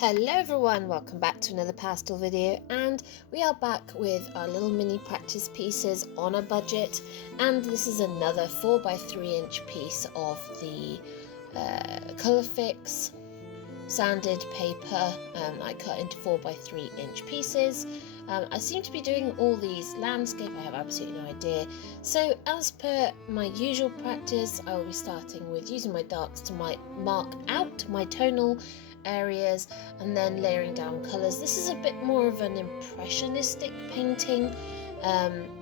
Hello everyone, welcome back to another pastel video, and we are back with our little mini practice pieces on a budget. And this is another 4x3" piece of the Colourfix sanded paper. I cut into 4x3" pieces. I seem to be doing all these landscape, I have absolutely no idea. So as per my usual practice, I will be starting with using my darks to mark out my tonal areas and then layering down colours. This is a bit more of an impressionistic painting,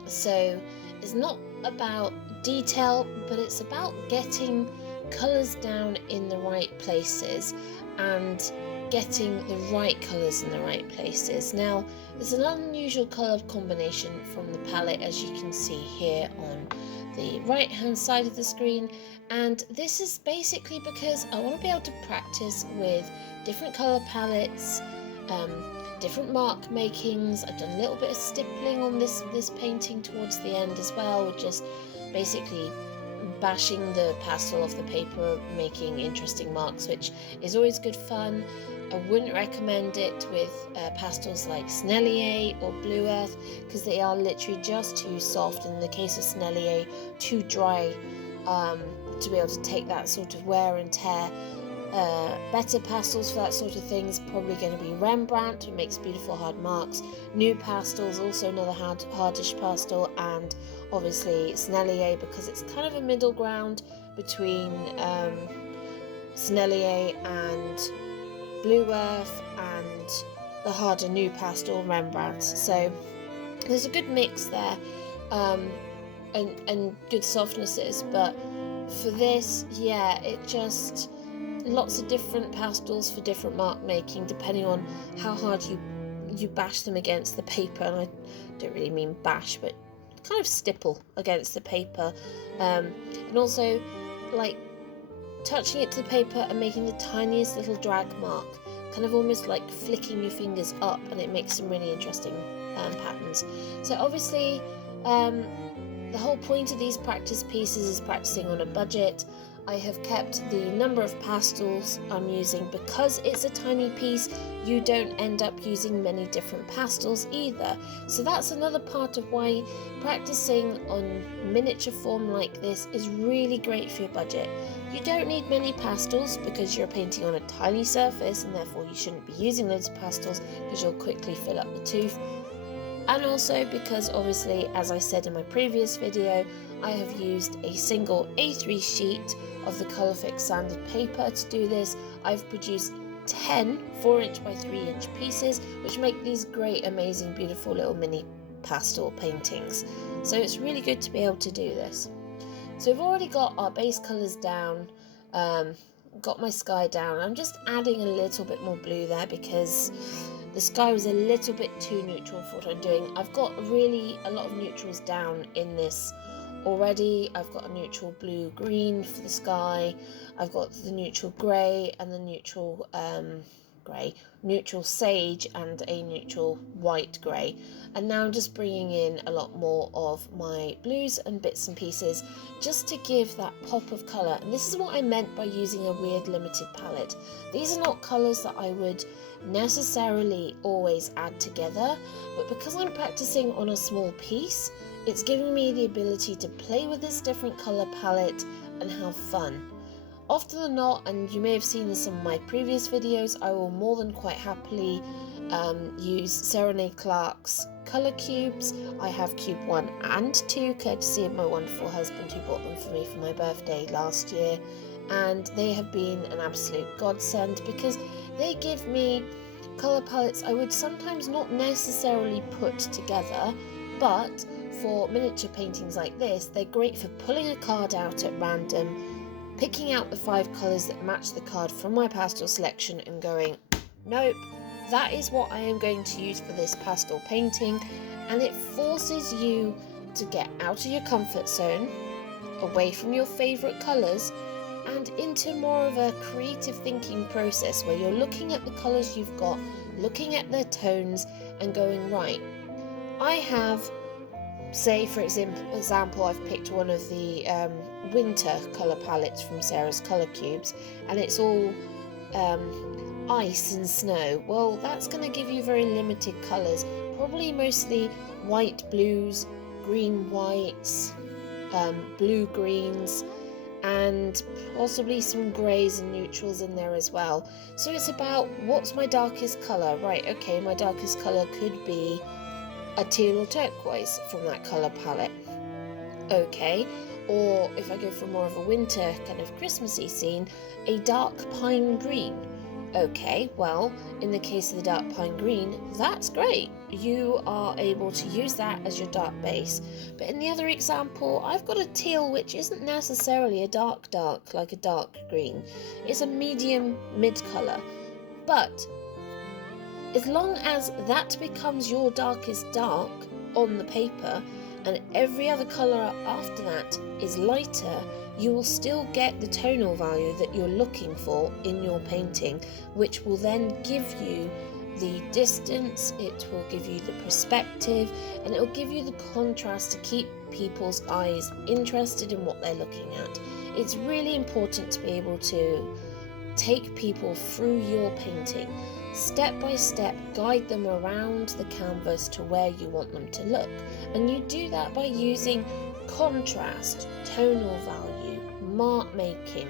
so it's not about detail, but it's about getting colours down in the right places and getting the right colours in the right places. Now, there's an unusual colour combination from the palette, as you can see here on the right hand side of the screen, and this is basically because I want to be able to practice with different colour palettes, different mark makings. I've done a little bit of stippling on this painting towards the end as well, just basically bashing the pastel off the paper, making interesting marks, which is always good fun. I wouldn't recommend it with pastels like Snellier or Blue Earth, because they are literally just too soft, and in the case of Snellier, too dry to be able to take that sort of wear and tear. Better pastels for that sort of thing is probably going to be Rembrandt, who makes beautiful hard marks. New Pastels, also another hardish pastel, and obviously Snellier, because it's kind of a middle ground between Snellier and Blue Earth and the harder New Pastel Rembrandt. So there's a good mix there, and good softnesses. But for this, yeah, it just lots of different pastels for different mark making, depending on how hard you bash them against the paper. And I don't really mean bash, but kind of stipple against the paper, and also like touching it to the paper and making the tiniest little drag mark, kind of almost like flicking your fingers up, and it makes some really interesting patterns. So obviously the whole point of these practice pieces is practicing on a budget. I have kept the number of pastels I'm using because it's a tiny piece. You don't end up using many different pastels either. So that's another part of why practicing on miniature form like this is really great for your budget. You don't need many pastels because you're painting on a tiny surface, and therefore you shouldn't be using loads of pastels because you'll quickly fill up the tooth. And also because, obviously, as I said in my previous video, I have used a single A3 sheet of the Colourfix sanded paper to do this. I've produced 10 4" by 3" pieces, which make these great, amazing, beautiful little mini pastel paintings. So it's really good to be able to do this. So we've already got our base colours down, got my sky down. I'm just adding a little bit more blue there because the sky was a little bit too neutral for what I'm doing. I've got really a lot of neutrals down in this already. I've got a neutral blue-green for the sky. I've got the neutral grey and the neutral neutral sage and a neutral white grey. And now I'm just bringing in a lot more of my blues and bits and pieces just to give that pop of colour. And this is what I meant by using a weird limited palette. These are not colours that I would necessarily always add together, but because I'm practicing on a small piece, it's giving me the ability to play with this different colour palette and have fun. Often than not, and you may have seen this in my previous videos, I will more than quite happily use Serenade Clark's colour cubes. I have cube 1 and 2, courtesy of my wonderful husband who bought them for me for my birthday last year, and they have been an absolute godsend because they give me colour palettes I would sometimes not necessarily put together, but for miniature paintings like this, they're great for pulling a card out at random, picking out the 5 colours that match the card from my pastel selection and going, nope, that is what I am going to use for this pastel painting. And it forces you to get out of your comfort zone, away from your favourite colours, and into more of a creative thinking process where you're looking at the colours you've got, looking at their tones and going, right, I have, say for example, I've picked one of the winter colour palettes from Sarah's Colour Cubes, and it's all ice and snow, well, that's going to give you very limited colours, probably mostly white blues, green whites, blue greens, and possibly some greys and neutrals in there as well. So it's about, what's my darkest colour? Right, okay, my darkest colour could be a teal or turquoise from that colour palette. Okay, or if I go for more of a winter kind of Christmassy scene, a dark pine green. Okay, well, in the case of the dark pine green, that's great. You are able to use that as your dark base. But in the other example, I've got a teal which isn't necessarily a dark, like a dark green. It's a medium mid colour. But as long as that becomes your darkest dark on the paper, and every other colour after that is lighter, you will still get the tonal value that you're looking for in your painting, which will then give you the distance, it will give you the perspective, and it will give you the contrast to keep people's eyes interested in what they're looking at. It's really important to be able to take people through your painting, step by step, guide them around the canvas to where you want them to look. And you do that by using contrast, tonal value, mark making.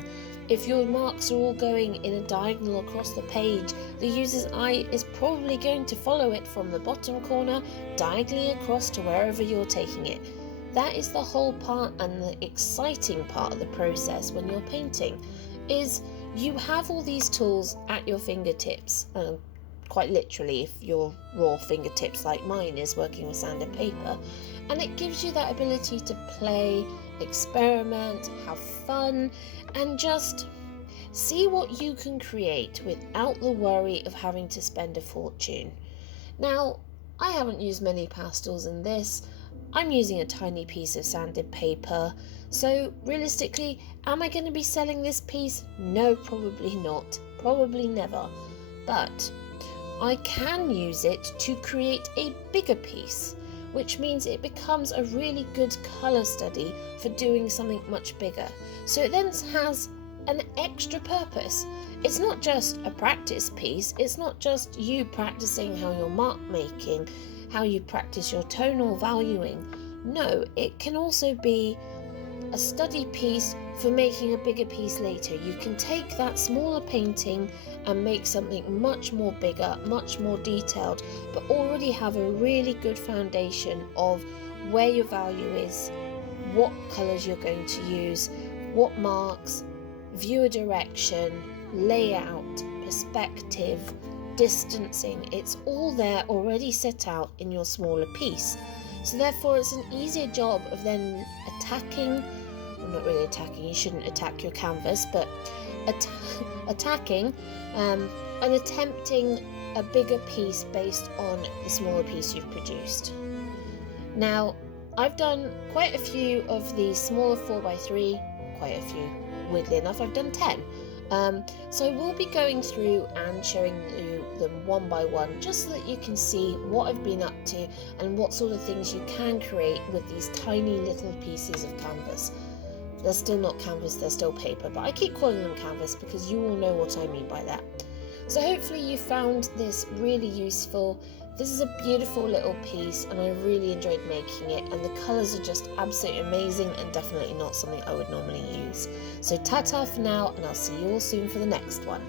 If your marks are all going in a diagonal across the page, the user's eye is probably going to follow it from the bottom corner diagonally across to wherever you're taking it. That is the whole part and the exciting part of the process when you're painting, is you have all these tools at your fingertips, quite literally if your raw fingertips like mine is working with sand and paper, and it gives you that ability to play, experiment, have fun, and just see what you can create without the worry of having to spend a fortune. Now, I haven't used many pastels in this. I'm using a tiny piece of sanded paper, so realistically, am I going to be selling this piece? No, probably not. Probably never. But I can use it to create a bigger piece, which means it becomes a really good colour study for doing something much bigger. So it then has an extra purpose. It's not just a practice piece, it's not just you practicing how you're mark making, how you practice your tonal valuing. No, it can also be a study piece for making a bigger piece later. You can take that smaller painting and make something much more bigger, much more detailed, but already have a really good foundation of where your value is, what colours you're going to use, what marks, viewer direction, layout, perspective, distancing. It's all there already set out in your smaller piece. So therefore it's an easier job of then attacking, well, not really attacking, you shouldn't attack your canvas, but attacking and attempting a bigger piece based on the smaller piece you've produced. Now, I've done quite a few of these smaller 4x3, quite a few, weirdly enough, I've done 10. So I will be going through and showing you them one by one, just so that you can see what I've been up to and what sort of things you can create with these tiny little pieces of canvas. They're still not canvas, they're still paper, but I keep calling them canvas because you all know what I mean by that. So hopefully you found this really useful. This is a beautiful little piece and I really enjoyed making it, and the colours are just absolutely amazing and definitely not something I would normally use. So ta-ta for now, and I'll see you all soon for the next one.